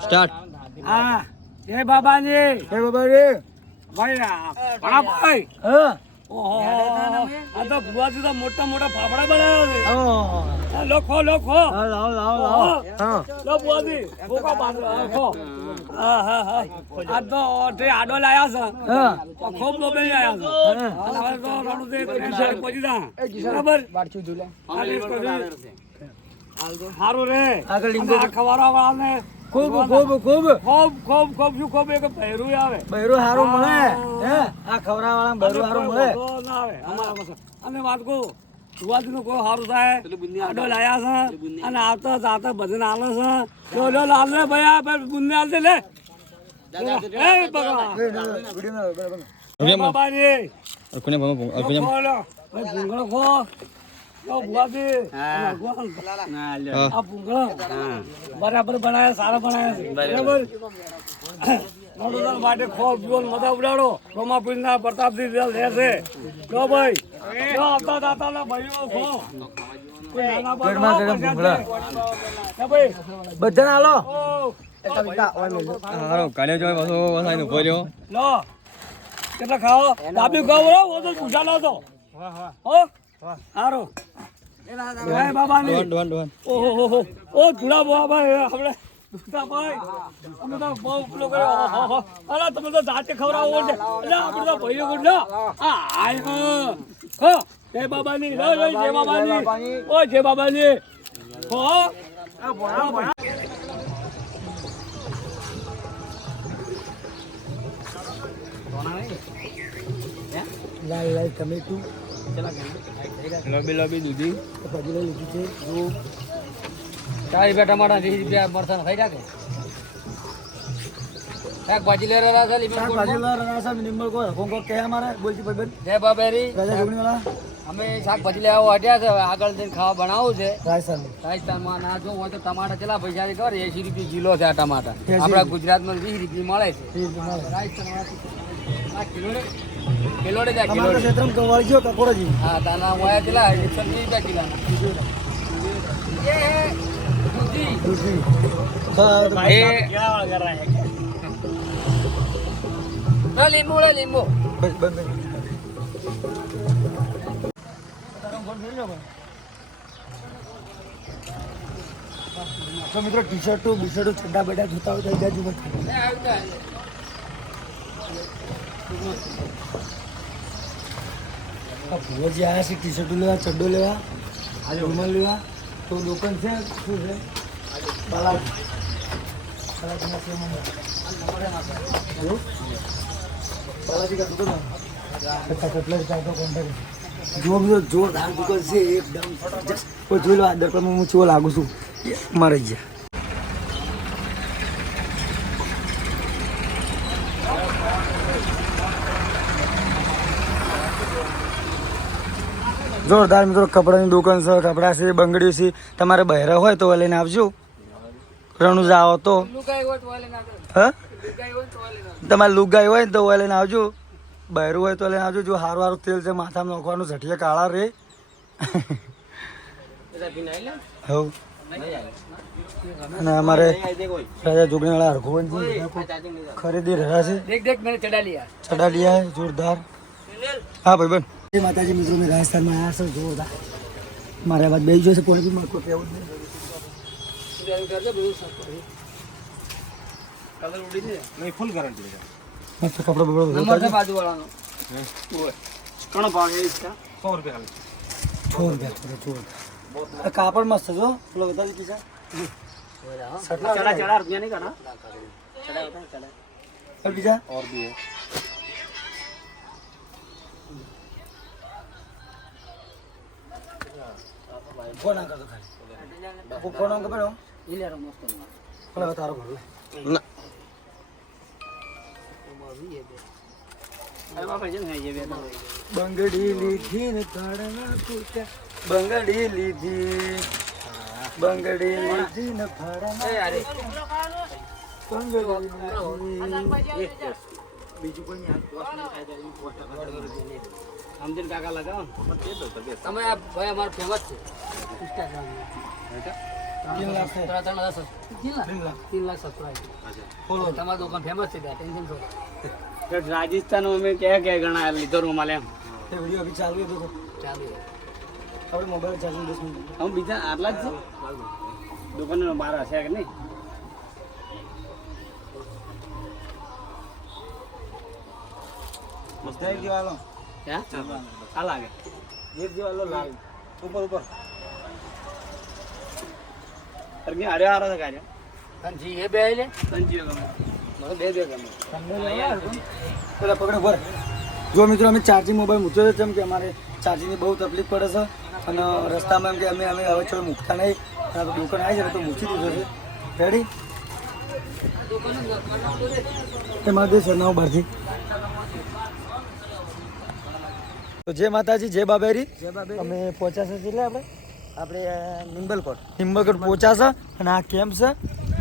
Start. હા. જય બાબાજી. જય બાબાજી. ભાઈ ભણા ભાઈ. હા. ઓહો. આ તો ભુવાજી તો મોટા મોટા ફાફડા બનાવ્યા છે. લોખો લોખો. લાવો લાવો લાવો. લો ભુવાજી ભૂકો બાંધો હા હા હા આ તો ઓઠે આડો લાયા છે હા. ખૂબ લોબે આયા છે. અને હવે તો રણું દે કિશન પહોંચી જા બરાબર? આ લેસ કરી. હારું રે. આગળ લીંબુ. અને આ ખવારા વાળાને ખૂબ ખૂબ ખૂબ ખૂબ ખૂબ ખૂબ શું ખૂબ એક ભૈરું આવે બૈરું સારું મળે હે આ ખવડાવાળા બૈરું સારું મળે ના આવે અમારા પાસે. અને વાત કહું સુવાજીનું કોઈ સારું થાય આડો લાયા છે અને આવતા જાતા ભજન આલે છે લો લાલ રે ભાઈ આ આલ દે લે એ ભગવાન ભમો અર્કુને ખો બરાબર બનાયા સારા બનાયા. બરાબર. માટે ખો પીવો ને મજા ઉડાડો. રોમાપુરીના પ્રતાપજી લે છે. જો ભાઈ જો આવતા ભાઈઓ ગરમા ગરમ ભૂંગળા. છે. હાલો. હારો કાલે જો બસો બસાઈ ઊભો રહ્યો. લો. કેટલા ખાઓ? દાબી ખાઓ બરો પૂછા લો તો હો? હારો. જય બાબાની. ડોન ડોન ઓહો હો હો. ઓ ધુડા બાબા આપણે ધુડા ભાઈ અમે તો બહુ પેલો કર્યો. ઓહો હો અરે તમે તો જાતે ખવડાવો છે. એટલે આપણે તો ભાઈઓ ગુડ આ આય હો. હો જય બાબાની. લો લો જય બાબાની. ઓ જય બાબાની. હો. લાલ લાલ ટમેટું લોબી લોબી દૂધી. ભાજી લઈ લીધી છે. જો. ચાલીસ રૂપિયા ટમાટા વીસ રૂપિયા મરચાં ખાઈ રાખે એક લેરો કો કોણ કો કે અમારે? જય બાબેરી. રાજા અમે શાકભાજી લેવા હટ્યા છે હવે આગળ જઈને ખાવા બનાવવું છે. રાજસ્થાન રાજસ્થાનમાં ના જો હોય તો ટમાટા કેટલા પૈસા ખબર એસી રૂપિયા કિલો છે આ ટમાટા. આપણા ગુજરાતમાં વીસ રૂપિયા મળે છે. રાજસ્થાનમાં આ કિલો તો મિત્રો ટી શર્ટો બી શર્ટો ચડ્ડા બેડા જોતા હોય તો ત્યાં જ ઊભા. આ ભુવાજી આવ્યા છે ટી શર્ટો લેવા ચડ્ડો લેવા આજે રૂમાલ લેવા. તો દુકાન છે શું છે? બાલાજી? બાલાજી કા દુકાન અચ્છા કેટલા ચાલતો કોન્ટેક્ટ જો બધો જોરદાર દુકાન છે એકદમ જોઈ લો આ દુકાનમાં હું ચેવો લાગુ છું. મારે ગયા જોરદાર મિત્રો કપડાની દુકાન છે કપડા છે બંગડી છે. તમારે બહેરા હોય તો લઈને આવજો. રણુજ આવો તો. તમારે લુગાઈ હોય તો લઈને આવજો. બહેરું હોય તો લઈને આવજો. જો હારું હારું તેલ છે માથામાં નાખવાનું જઠિયા કાળા રે. હવ અને અમારે રાજા જોગણીવાળા હરઘોવનજી ખરીદી રહ્યા છે. ચડાલિયા જોરદાર. હા ભાઈ બેન. જય માતાજી મિત્રો મેં રાજસ્થાનમાં આવ્યા છો. જોરદાર મારા બાદ બેસી જોશે કોને બી મારે કોઈ કહેવું નહીં. ફૂલ ગારંટી મસ્ત કપડો બપડો નંબર છે ઘણો ભાવ છે ઇસકા સો કાપડ મસ્ત જો પેલો વધારે ચડા બીજા બંગડી લીધી ને બંગડી લીધી બંગડી લીધી ને ભાડના બીજું કોઈ સમજીને કાકા લગાવો. તમે આ ભાઈ અમારો ફેમસ છે. તમારી દુકાન ફેમસ છે રાજસ્થાન અમે ક્યાં ક્યાં ગણા લીધો રૂમાલ એમ. વીડિયો બી ચાલુ હતો ચાલુ આપણે મોબાઈલ ચાલુ હું બીજા આટલા જ છે? દુકાનનો બાર હશે કે નહીં? મસ્ત આવી ગયો હે? આ લાગે. એક જેવા લો લાલ. ઉપર ઉપર. અરે હારે આ રહ્યા કાર્ય. તનજી એ બે લે તનજી ગમે. મને બે બે ગમે. તમને પેલા પકડો ઉપર. જો મિત્રો અમે ચાર્જિંગ મોબાઈલ મૂક્યો છે કેમ કે અમારે ચાર્જિંગની બહુ તકલીફ પડે છે. અને રસ્તામાં એમ કે અમે અમે હવે છોડ મૂકતા નહીં. અને દુકાન આવી જાય તો મૂકી દીધો છે. રેડી તે દેશ નાવ બહારથી તો જય માતાજી જય બાબેરી. અમે પહોંચ્યા છે એટલે આપણે? આપણે નિંબલકોટ. નિંબલકોટ પહોંચ્યા છે અને આ કેમ્પ છે.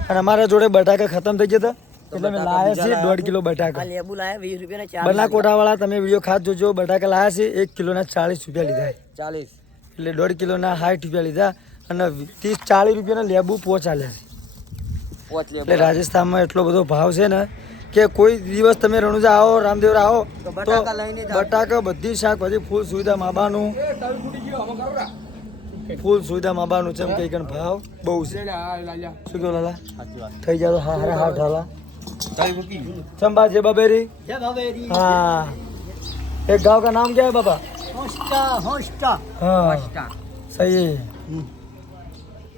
અને અમારા જોડે બટાકા ખતમ થઈ ગયા હતા. એટલે અમે લાયા છીએ દોઢ કિલો બટાકા. લેબુ લાયા વીસ રૂપિયા ચાર બનાકોટાવાળા તમે વીડિયો ખાસ જોજો. બટાકા લાયા છે એક કિલોના ચાલીસ રૂપિયા લીધા. ચાલીસ. એટલે દોઢ કિલોના સાઠ રૂપિયા લીધા અને ત્રીસ ચાલીસ રૂપિયાના લેબુ પહોંચાડ્યા છે. એટલે રાજસ્થાનમાં એટલો બધો ભાવ છે ને કે કોઈ દિવસ તમે રણુજા આવો રામદેવરા આવો તો તો બટાકા લઈને જ આવો. બટાકા બધી શાકભાજી ફૂલ સુવિધા માબાનું ફૂલ સુવિધા માબાનું છે એમ કઈ કણ ભાવ બહુ છે શું કહો લાલા થઈ જાય તો હા હારા હાથ હાલા ચંબા છે બબેરી हाँ एक गांव का नाम क्या है बाबा હોસ્ટા હોસ્ટા हाँ सही है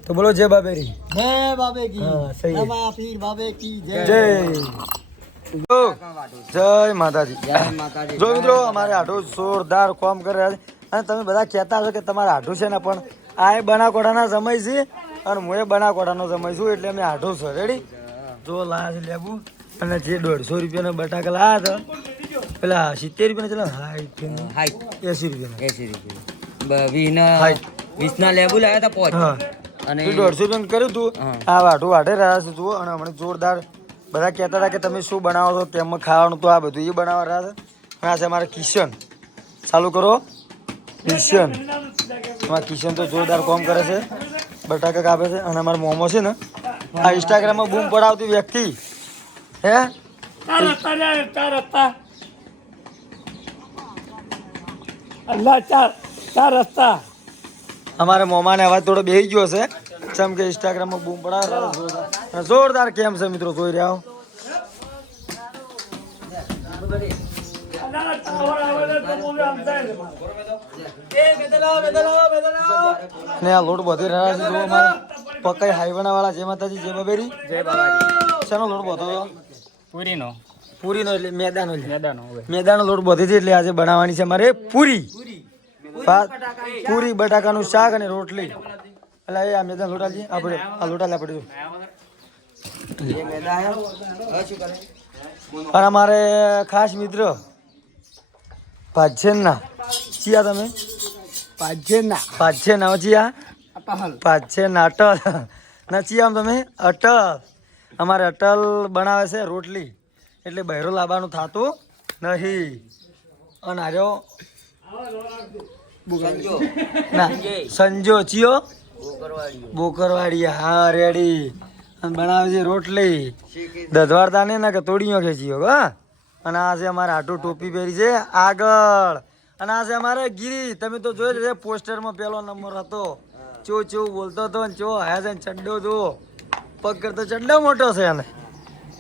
तो बोलो जय बाबेरी જય બાબે કી हाँ सही है રમા પીર બાબે કી જય માતાજી. જય માતાજી જો મિત્રો અમારે આઢું જોરદાર કામ કરી અને તમે બધા કહેતા હશો કે તમારે આઢું છે ને પણ આ એ બનાકોટાના સમય છે અને હું એ બનાકોટાનો સમય છું એટલે અમે આઢું છે. રેડી જો લાયા લેવું લેબુ અને જે દોઢસો રૂપિયાના બટાકા લાયા હતા પેલા સિત્તેર રૂપિયાના ચલા હાઈટ એસી રૂપિયાના. એસી રૂપિયા. વીના હાઈટ. વીસના લેબુ લાયા હતા પોચ. અને દોઢસો રૂપિયા કર્યું હતું આ વાઢું વાઢે રહ્યા છે અને હમણાં જોરદાર બધા કહેતા હતા કે તમે શું બનાવો છો? તેમાં ખાવાનું તો આ બધું એ બનાવવા રહ્યા છે. આ છે અમારે કિશન. ચાલુ કરો. કિશન. એમાં કિશન તો જોરદાર કોમ કરે છે. બટાકા કાપે છે અને અમારા મોમો છે ને આ ઇન્સ્ટાગ્રામમાં બૂમ પડાવતી વ્યક્તિ. હે? અલ્લાહ ચાર ચાર રસ્તા. અમારે મોમાને અવાજ થોડો બેસી ગયો છે. જેમ કે ઇન્સ્ટાગ્રામમાં બૂમ પડાવે જોરદાર. જોરદાર કેમ છે મિત્રો જોઈ રહ્યા હો? ને આ લોટ વધી રહ્યા છે જો અમારે. પકઈ હાઈવાના વાળા જય માતાજી જય બાબેરી. જય શેનો લોટ બધો? પૂરીનો. પૂરીનો એટલે મેદાનો મેદાનો મેદાનો લોટ બધી છે એટલે આજે બનાવવાની છે મારે પૂરી. પૂરી બટાકાનું શાક અને રોટલી. એટલે એ આ મેદાન લોટ આલજે આપણે આ લોટા આપણે જો. અને અમારે ખાસ મિત્ર પાછેનના ચિયા તમે? પાજેના પાછેના ચિયા? પાછેના અટલ. ના ચિયા તમે? અટલ. અમારે અટલ બનાવે છે રોટલી. એટલે બહેરો લાવવાનું થતું નહીં. અને આર્યો ના સંજો ચિયો. બોકરવાડી હા રેડી. છે રોટલી. દધવાડતા ને ના કે તોડીઓ ખેંચીઓ હા. અને આ છે અમારે આટો ટોપી પહેરી છે આગળ. અને આ છે અમારે ગીરી. તમે તો જોઈ છે પોસ્ટરમાં પહેલો નંબર હતો. ચો ચો બોલતો હતો ને ચો હયા છે ચડ્ડો તો પગ કરતો ચડ્ડો મોટો છે અને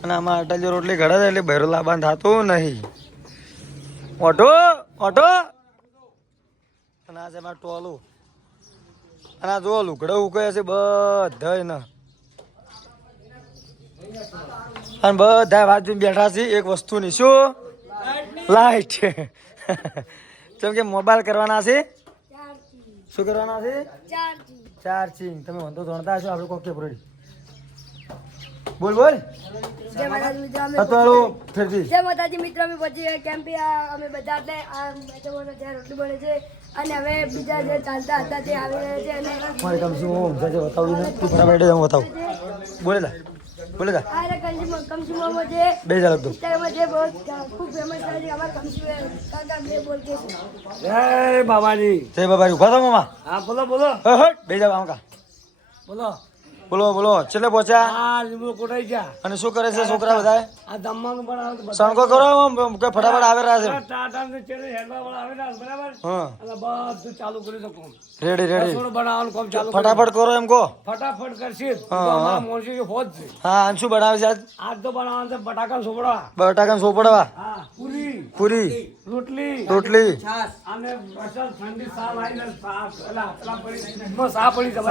અને આમાં અટલજો રોટલી ઘડે છે એટલે ભૈરો લાભાન થતું નહીં. ઓટો ઓટો અને આ છે અમારે ટોલું. અને આ જો લુગડો ઉકાય છે બધા ને અને બધા વાત જોઈને બેઠા છે એક વસ્તુની. શું? લાઈટ. કેમ કે મોબાઈલ કરવાના છે? શું કરવાના છે? ચાર્જિંગ. તમે વાંધો ધોણતા હશો આપણે કોકે પૂરી બોલ બોલ. સતવાળું ફેરથી જય માતાજી મિત્રો અમે પછી ગયા અમે બધા એટલે આ રોટલી બને છે અને હવે બીજા જે ચાલતા હતા તે આવી રહ્યા છે અને મારે કામ શું હું બતાવું ને તું ફટાફટ એટલે હું બતાવું. બોલે બોલે તા આ કન્ઝ્યુમર કન્ઝ્યુમરમાં જે બે જા લખતો ઇન્સ્ટાગ્રામમાં જે બહુ ખૂબ ફેમસ થાય છે અમારા કન્ઝ્યુમર કાકા બે બોલ છે. જય બાબાજી. જય બાબા ઊભા થા મામા. હા બોલો બોલો. હટ બે જા આમ કા. બોલો. બોલો બોલો છેલ્લે પહોંચ્યા? આ લીમડો કોટાઈ ગયા. અને શું કરે છે છોકરા બધા આ પણ આવે કરો કે ફટાફટ આવે રહ્યા છે. ટાટા ને ચેડે હેડવા વાળા આવે ને બરાબર? હા. એટલે બધું ચાલુ કરી દો કોમ રેડી રેડી. રસોડું બનાવવાનું કામ ચાલુ ફટાફટ કરો એમ કો ફટાફટ કરશે. હા, કે ફોજ છે અને શું બનાવે છે આજ? આજ તો બનાવવાનું છે બટાકા સોપડા. બટાકા સોપડવા હા પૂરી. પૂરી. રોટલી. રોટલી. અને અસલ ઠંડી સા લાવીને સા પેલા પેલા પડી સા પડી છે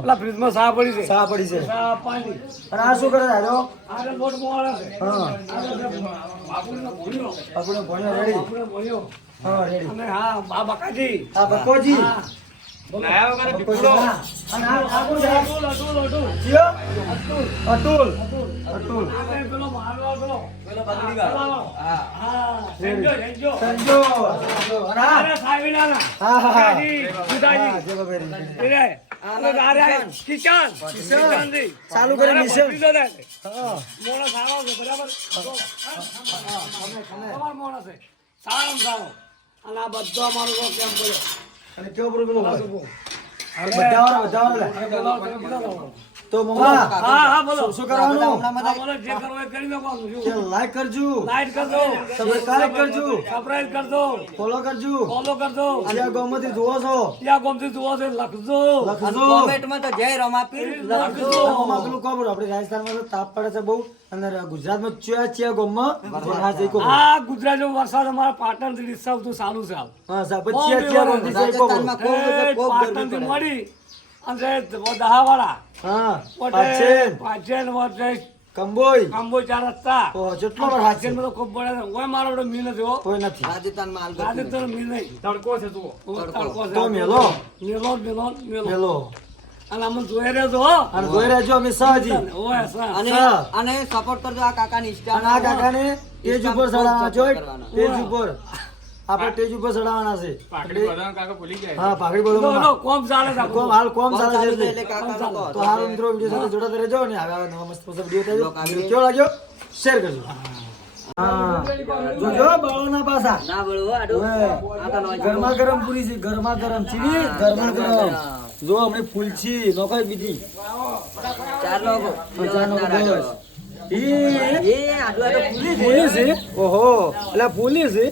પેલા ફ્રીજમાં સા પડી છે. સા પડી છે. સા પાણી. અને આ શું કરે છે આજો આગળ લોટ મોળે છે. હા. બાપુનો ભૂલ્યો આપણે ભણ્યા રેડી બાપુનો ભૂલ્યો હા રેડી અને હા બા બકાજી હા બકોજી, આ આ? અતુલ. અતુલ ચાલુ કરે મિશન. સારો સારો. અને આ બધો અમારો કેમ બોલ્યો. અને કેવો પ્રોબ્લેમ હોય? બધા બધા તો મમ્મા હા હા બોલો. શું કરવાનું બોલો જે કરવું એ કરી નાખવાનું કે લાઈક કરજો. લાઈક કરજો. સબસ્ક્રાઇબ કરજો. સબસ્ક્રાઇબ કરજો. ફોલો કરજો. ફોલો કરજો. આ ગોમતી જુઓ છો. આ ગોમતી જુઓ છો લખજો. લખજો. કોમેન્ટમાં તો જય રમાપીર. લખજો. મમ્મા પેલું ખબર આપણે રાજસ્થાનમાં તો તાપ પડે છે બહુ. અને ગુજરાતમાં ચિયા ચિયા ગોમમાં જઈ કહો. આ ગુજરાતનો વરસાદ અમારા પાટણથી રિસર્વ ચાલુ છે હાલ. હા સાહેબ ચિયા ચિયા ગામથી જઈ કહો. પાટણથી મળી અને દહાવાળા. હા વટે પાછેન, પાછેન વટે કંબોઈ. કંબોચા રસ્તા. જેટલો વાર ખૂબ ઓય મારો મિલ નથી કોઈ નથી. રાજસ્થાનમાં હાલ રાજસ્થાન મિલ નહીં. તડકો છે તું તડકો. છે. તો મેલો. મેલો મેલો મેલો. મેલો. અને અમે જોઈ રહ્યો અને જોઈ રહેજો અમે શાહજી. ઓય સર અને અને સપોર્ટ કરજો આ કાકાની ની આ કાકાને તેજ ઉપર. તેજ ઉપર. આપણે તેજ ઉપર ચડાવવાના છે. હા પાઘડી બોલો લો, લો, મામા. કોમ ચાલે છે કોમ હાલ કોમ ચાલે છે એટલે. કાકા તો હાલ મિત્રો વિડિયો સાથે જોડાતા રહેજો ને હવે નવા મસ્ત મસ્ત વિડિયો થાય વીડિયો કેવો લાગ્યો? શેર કરજો. હા. જોજો બાળોના પાસા. ના આડું. ગરમા ગરમ પૂરી છે ગરમા ગરમ ચીવી ગરમા ગરમ જો આપણે ફૂલછી નોખાય બીજી. ચાર લોકો એ આડું ફૂલી છે? ઓહો. એટલે ફૂલી છે?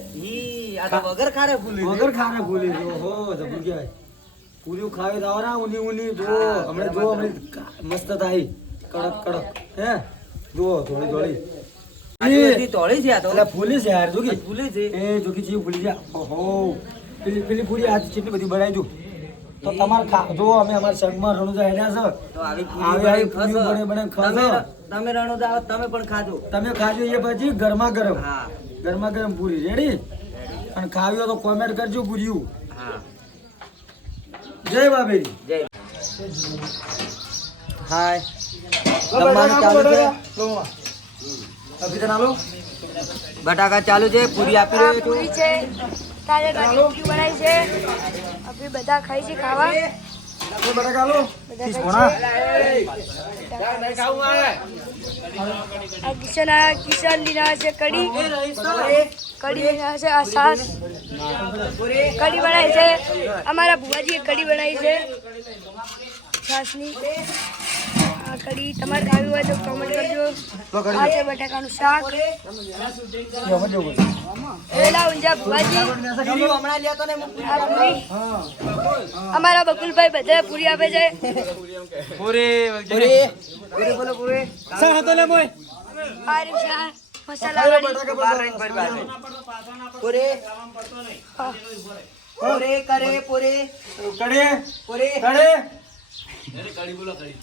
આ તો વગર ખારે ફૂલી વગર ખાને ફૂલી ઓહો કહેવાય. પૂરી ખાવી દાવ ઉની ઉની જો હમણે જો હમણે મસ્ત થાય. કડક કડક. હે? જો થોડી થોડી તોળી છે આ તો. ફૂલી છે યાર જોકી ફૂલી છે. એ જોકી ફૂલી ઓહો. પેલી પેલી પૂરી આજ કેટલી બધી બનાવી દઉં. તો તમારે જો અમે અમારા સંઘમાં રણુજા હેડ્યા છે. તો આવી આવી પૂરી બને બને. તમે તમે રણુદા તમે પણ ખાજો. તમે ખાજો એ પછી ગરમા ગરમ. હા. ગરમા ગરમ પૂરી. રેડી અને ખાવ્યો તો કોમેન્ટ કરજો પૂર્યું જય બાબેજી જય. હાય તમારું ચાલુ છે? અભિધન આલો બટાકા ચાલુ છે પૂરી આપી રહ્યો છું. પૂરી છે. તારે બનાવી છે. આપણે બધા ખાઈ છે ખાવા. કિશન કિશન લીના છે કઢી કઢી લીના છે આ શાક કઢી બનાવી છે. અમારા ભુવાજીએ કઢી બનાવી છે. છાસની કઢી તમારે ખાવી હોય તો કમેન્ટ કરજો. આ છે બટાકાનું શાક. વેલા ઊંઝા ભુવાજી. પૂરી હમણાં લેતો ને હું આ પૂરી અમારા બકુલભાઈ બધા પૂરી આપે છે. પૂરી પૂરી. બોલો પૂરી. આ રહી શાક મસાલા વાળી. પૂરી. પૂરી કરે પૂરી. કડે પૂરી. કડે કડી બોલો પૂરી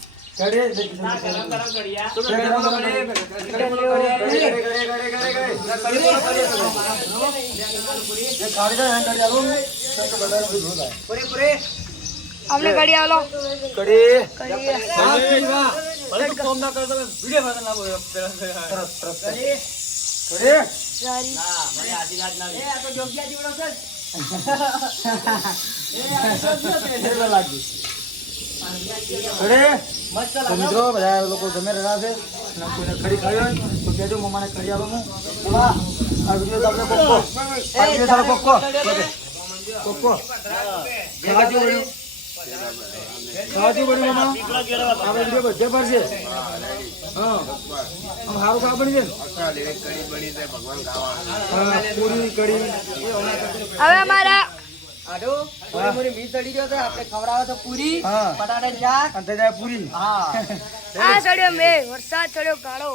અમને કઢી આલો. કડે કઢી કડે સારી મને આશીર્વાદ ના એ આ તો જોગ્યા જીવડો છે. એ અરે તો મિત્રો બધા લોકો ગમે રહ્યા છે. અને કોઈને કઢી ખાવી હોય તો કહેજો મમ્માને કઢી આપો હું મમ્મા આ વીડિયો તમને કોકો આ વીડિયો તારો કોકો કોકો ભેગા જેવું રહ્યું બન્યું મામા? આપણે વીડિયો બધે પર છે. હા. આમ સારું ખા બની છે પૂરી કઢી. હવે અમારા આડો પૂરી પૂરી મી ચડી ગયો તો આપણે ખવડાવો તો પૂરી હા. બટાટા શાક. અને જાય પૂરી. હા. આ ચડ્યો મેં વરસાદ ચડ્યો કાળો.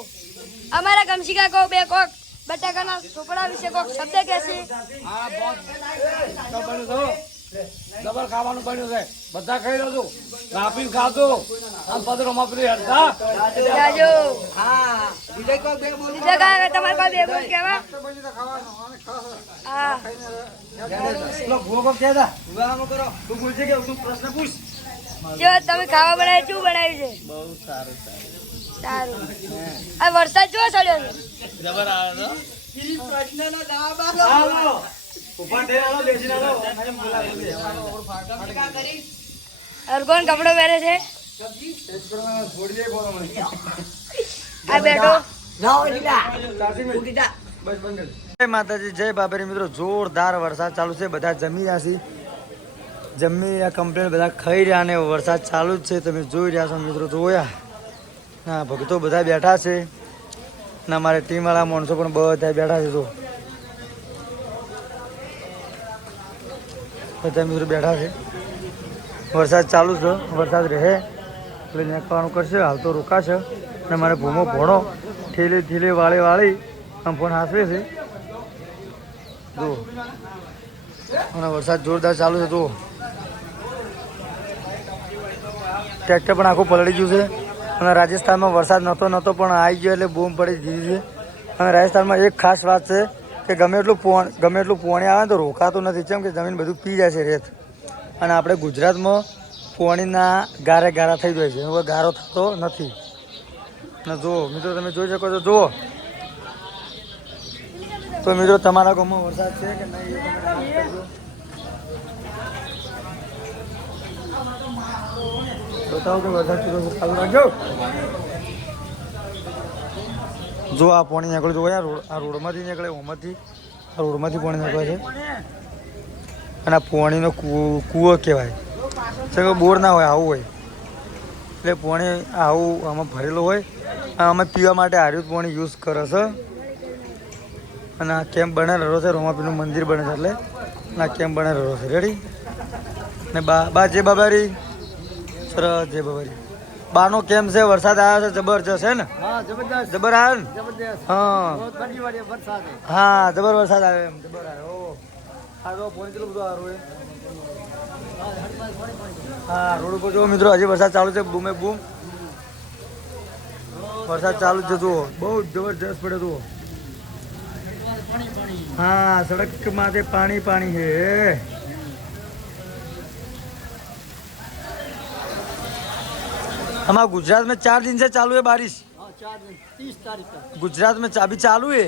અમારા કમસી કાકો બે કોક બટાકાના ચોપડા વિશે કોક શબ્દ કહેશે. બન્યું તો ડબલ ખાવાનું બન્યું છે. બધા ખાઈ લો છો ખાધું ખાધો આમ પદરો મપરી હડતા જાજો. હા. વિજય કોઈ બે બોલ. બીજા કાંઈ તમારે કોઈ બે બોલ કહેવા? હા. પેલો ભૂવો કોક કહેતા વિવાહમાં કરો. તું પૂછે કે તું પ્રશ્ન પૂછ. જો તમે ખાવા બનાવ્યું શું બનાવ્યું છે? બહુ સારું સારું. આ વરસાદ જો ચડ્યો છે. પ્રશ્નનો જવાબ આવો ઊભા થઈ આવો અરગોન કપડો પહેરે છે? આ બેઠો. જય માતાજી જય બાબરી મિત્રો. જોરદાર વરસાદ ચાલુ છે બધા જમી રહ્યા છે. જમી આ કમ્પ્લેન બધા ખાઈ રહ્યા અને વરસાદ ચાલુ જ છે. તમે જોઈ રહ્યા છો મિત્રો જોયા. ના ભક્તો બધા બેઠા છે. ના મારે ટીમ વાળા માણસો પણ બધા બેઠા છે જો. બધા મિત્રો બેઠા છે. વરસાદ ચાલુ છે, વરસાદ રહે એટલે નીકળવાનું કરશે, હાલ તો રોકાશે. અને મારે ભૂમો ભોણો, ઠેલી ઠેલી વાળે વાળી આમ ફોન હાથવે છે. જો અને વરસાદ જોરદાર ચાલુ છે તો ટ્રેક્ટર પણ આખું પલળી ગયું છે. અને રાજસ્થાનમાં વરસાદ નહોતો નહોતો, પણ આવી ગયો એટલે બૂમ પડી દીધી છે. અને રાજસ્થાનમાં એક ખાસ વાત છે કે ગમે એટલું પોણ ગમે એટલું પોણી આવે તો રોકાતું નથી. કેમ કે જમીન બધું પી જાય છે રેત. અને આપણે ગુજરાતમાં પોણીના ગારે ગારા થઈ જાય છે. હવે ગારો થતો નથી. અને જુઓ, મિત્રો, તમે જોઈ શકો છો, જુઓ. તો મિત્રો, તમારા ગામમાં વરસાદ છે કે નહીં બતાવો કે વરસાદ ચાલુ રાખજો. જો આ પાણી નીકળે, જો આ રોડ, આ રોડમાંથી નીકળે, ઓમાંથી, આ રોડમાંથી પાણી નીકળે છે. અને આ પાણીનો કૂવો કહેવાય. છે કે બોર ના હોય, આવું હોય. એટલે પાણી આવું આમાં ભરેલું હોય. અને અમે પીવા માટે આર્યું પાણી યુઝ કરે છે. અને આ કેમ્પ બને રહ્યો છે, રોમાપીનું મંદિર બને છે એટલે. આ કેમ્પ બને રહ્યો છે. રેડી ને બા બા જે બાબારી. સરસ જે બાબારી. બાનો કેમ છે? વરસાદ આવ્યો છે જબરજસ્ત હે ને જબર આવે ને? હા. હા જબર વરસાદ આવ્યો એમ. જબર આવ્યો હારો ફોન કેટલું બધું હારું હા. રોડ ઉપર જો મિત્રો હજી વરસાદ ચાલુ છે બૂમે બૂમ. વરસાદ ચાલુ છે જુઓ. બહુ જબરજસ્ત પડે જુઓ. હા સડક માથે પાણી પાણી છે. हमारा गुजरात में चार दिन से चालू है बारिश हाँ चार दिन तीस तारीख तक गुजरात में अभी चालू है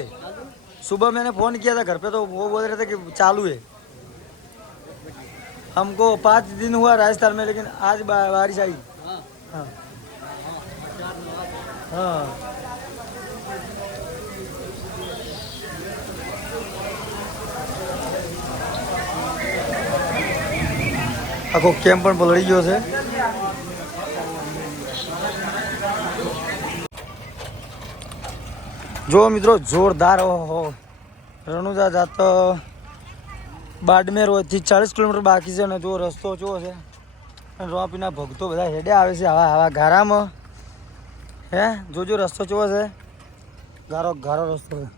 सुबह मैंने फोन किया था घर पे तो वो बोल रहे थे कि चालू है हमको पाँच दिन हुआ राजस्थान में लेकिन आज बा- बारिश आई हाँ हाँ हाँ આખો કેમ્પ પણ પલળી ગયો છે જો મિત્રો, જોરદાર, ઓહો. રણુજા જાતો બાડમેર હોયથી ચાલીસ કિલોમીટર બાકી છે અને જો રસ્તો કેવો છે. અને રોપીના ભક્તો બધા હેડે આવે છે આવા આવા ગારામાં. હે જોજો રસ્તો કેવો છે. ગારો ગારો રસ્તો છે.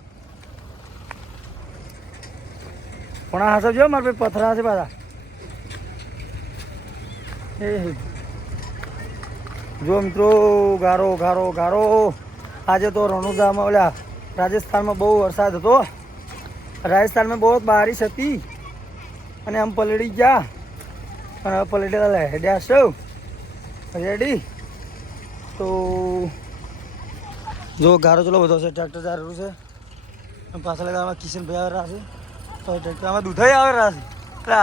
પણ આ હાથો જો મારે ભાઈ પથરા છે પાછા. એ. જો મિત્રો, ગારો ગારો ગારો. આજે તો રણુદામાં ઓલા રાજસ્થાનમાં બહુ વરસાદ હતો. રાજસ્થાનમાં બહુ બારિશ હતી. અને આમ પલળી ગયા. અને પલટેલા હેડ્યા સૌ રેડી તો જો ગારો ચલો બધો છે ટ્રેક્ટર ચાલુ છે. પાછળ ગામમાં કિશનભાઈ આવી રહ્યા છે. તો ટ્રેક્ટરમાં દૂધાઈ આવે રહ્યા છે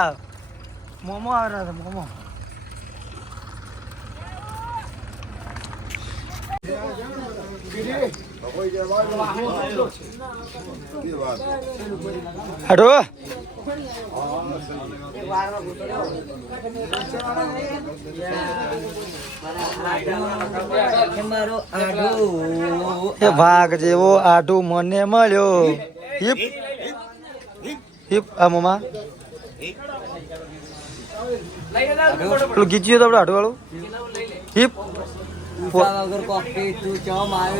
મોમો આવી રહ્યા છે, મોમો. આઢો એ વાઘ જેવો આઢું મને મળ્યો. હિપ. હિપ. આ મમા. પેલું ગીચ્યું તો આપણે આઢું વાળું હિપ.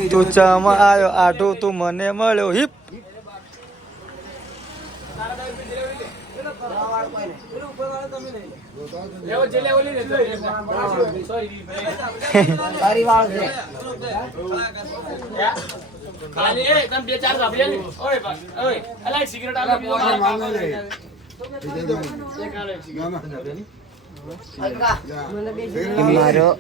તું ચમ આવ્યો આઢું તું મને મળ્યો. હિપ. મારો